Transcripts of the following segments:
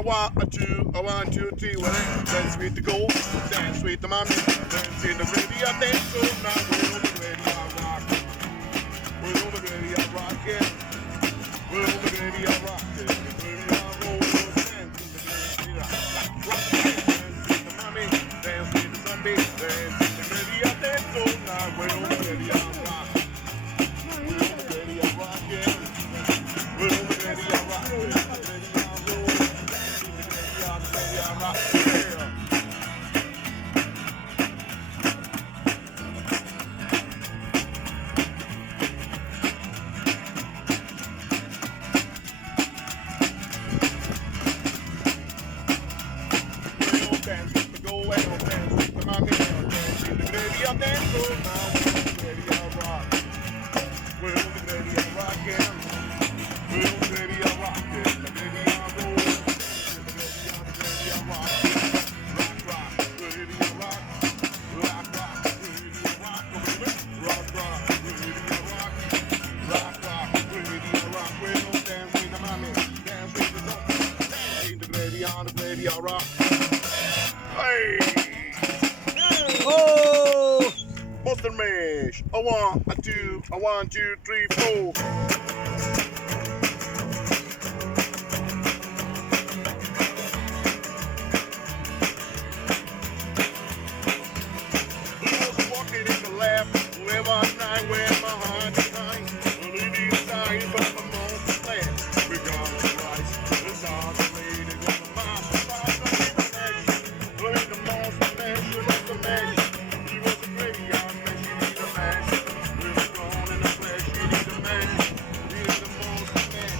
I want you to dance with the gold, dance with the mommy, dance in the ready, I dance so now we're over ready, I rock. We're over ready, I rock it. We're over ready, I rock it. Ready, I roll, dance in the ready, I rock it. Dance with the mommy, dance with the zombie, dance in the ready, I dance so now we're over ready, I rock. We're over ready, I rock it. We're over ready, I rock it. One, two, three, four. Walking in the lab, live all night where my heart is high. Leading side, but I'm on the plan. We're gonna rise. It's all the lady, gonna master. Lead the monster, man, she was the man. He was a pretty young man, she need a man. We're gone in the flesh, she need a man. He's the monster man.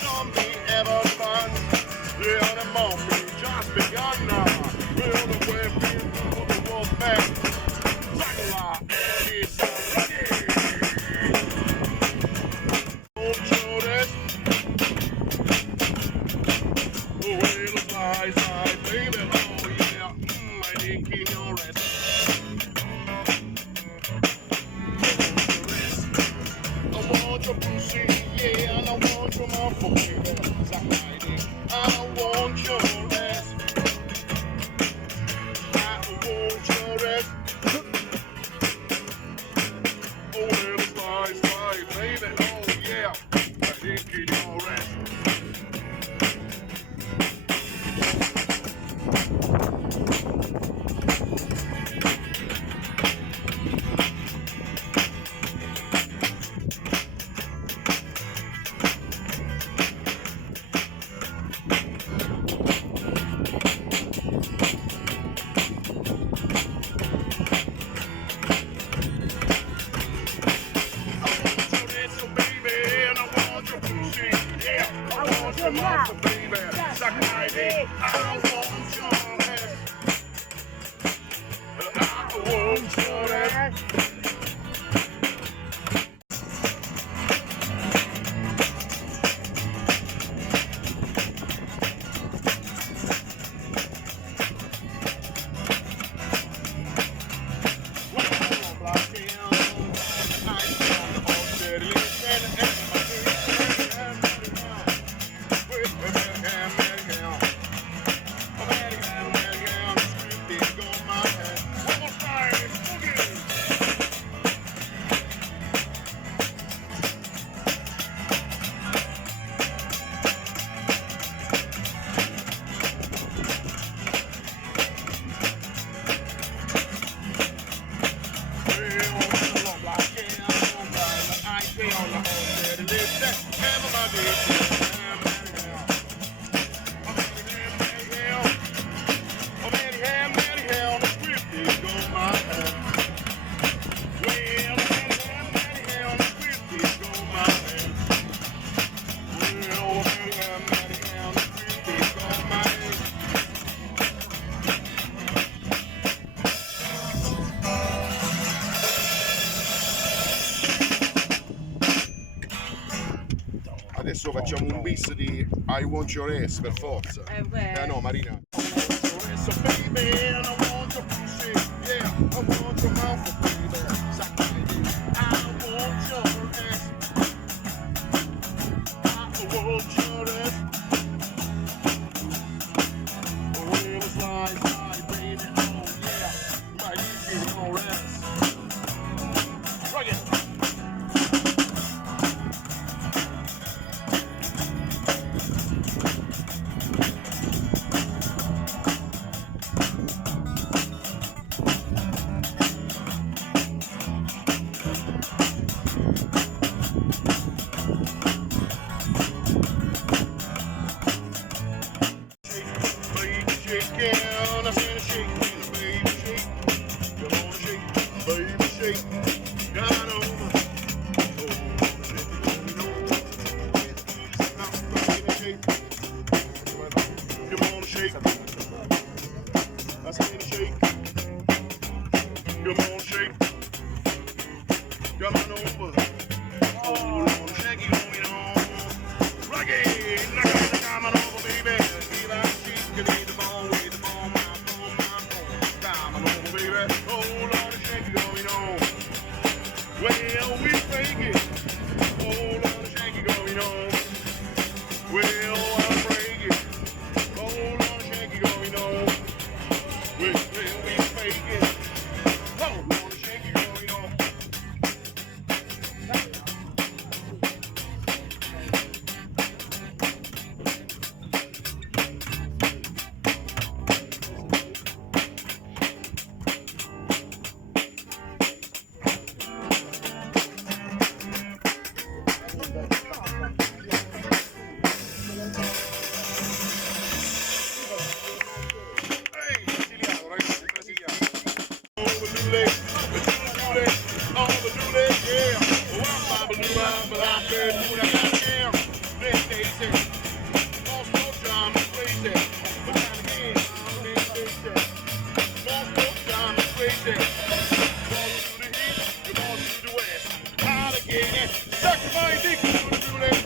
Zombie ever fun. Yeah, the moment just begun now. We're on the way, we're the wolf man. Adesso facciamo un bis di I Want Your Ass per forza. No, Marina. shaking, I said shake, baby, shake. Come on, shake, baby, shake. Got over. Oh, shake it, you know. Now, baby, shake. Come on, shake. I said shake. Come on, shake. Come on over. Oh, Lord, shake it on me, on. Rock it, come on over, baby. Give that shake, you need the bone, with the bone, my bone, my bone. Come on over, baby. Oh, Lord, shake it on me, on. Well, we fake it. Oh, Lord, shake it on me, on. Well, I break it. Oh, Lord, shake it on me, on. Well, we fake it. Oh, Lord, shake it on me, on. Hey, brasiliano, ragazzi, brasiliano. Oh, the new leg, oh, the new leg, yeah. Oh, I'm but I'm bad, but I got him. They say, most no time is crazy. But I'm again, they say, most no time is crazy. Boss to the east, you boss to the west. Out again, sacrifice dick to the new leg.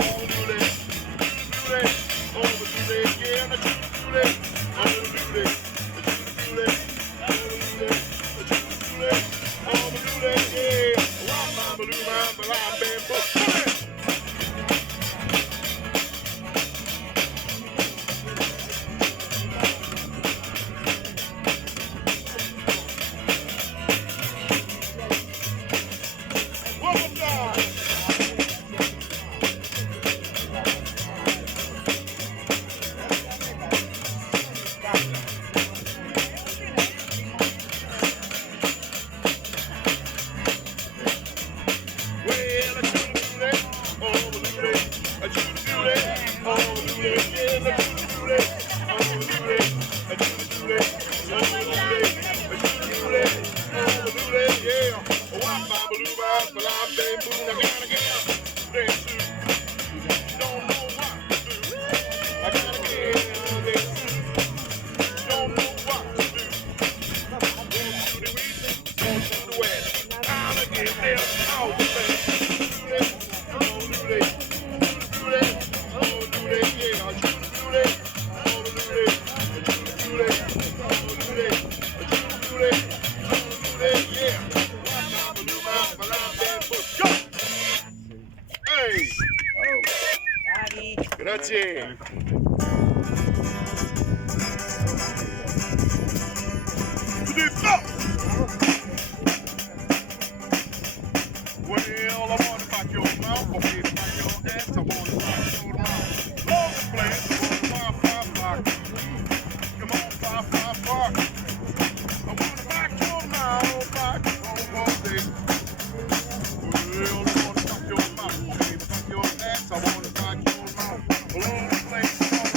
Oh, the new leg, oh, the new leg, yeah, the new leg. Oh, the new leg, the new leg, oh, the new leg, the new leg, oh, the new leg, yeah. Oh, I'm blue, but I'm bad, but one more time. Well, I do that, oh, I do that, I do that, oh, I do that, yeah, I do that, oh, I do that, I do that, oh, I do that, I do that, oh, I do that, yeah. Oh, I'm blue, but I'm bad, boom, I gotta get out. Dance to, don't know what to do. I gotta get out, dance to, don't know what to do. Go to the east, go to the west. I'ma get there, out the best. Grazie. Well, I wanna back your mouth, I wanna back your ass, I wanna back your mouth. Long plans, I wanna fly. Come on, fly. I wanna back your mouth, back all day. Well, I wanna back your mouth, I wanna back your ass, I wanna back your mouth. Long plans,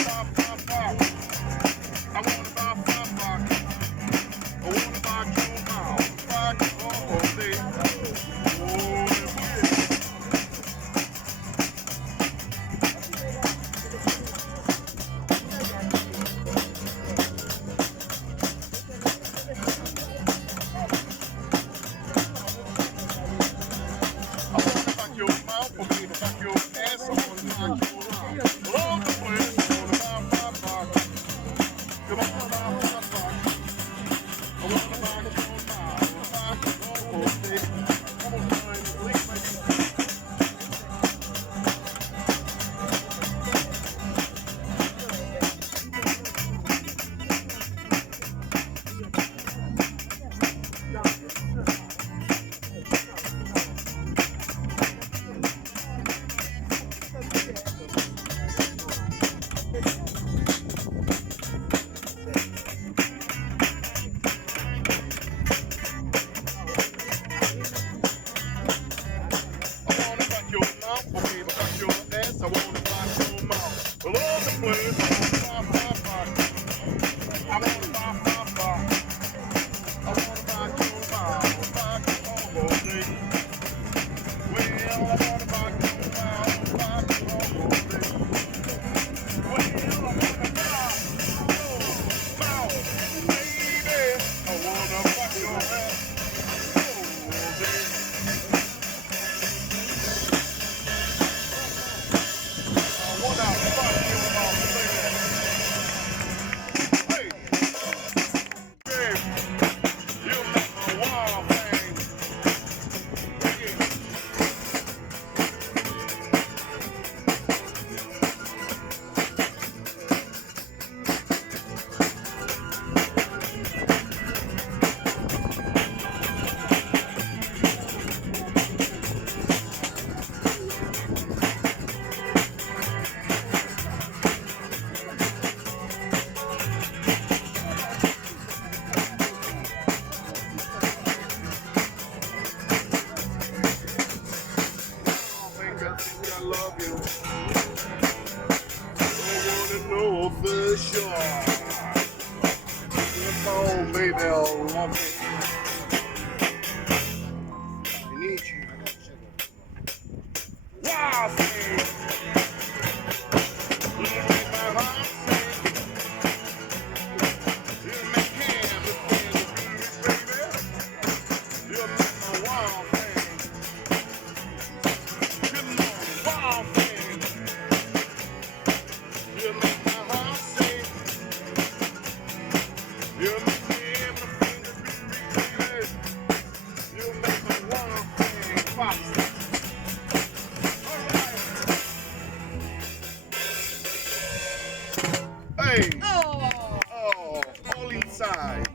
for sure. Come on, baby, I'll love it. I need you. Wow, baby. You make my heart sing. You make hands with baby. You make my wild thing. Come on, wild thing. You make my heart sing. You make me everything to be baby. You make my wild thing. Fox. Hey! Oh, all inside.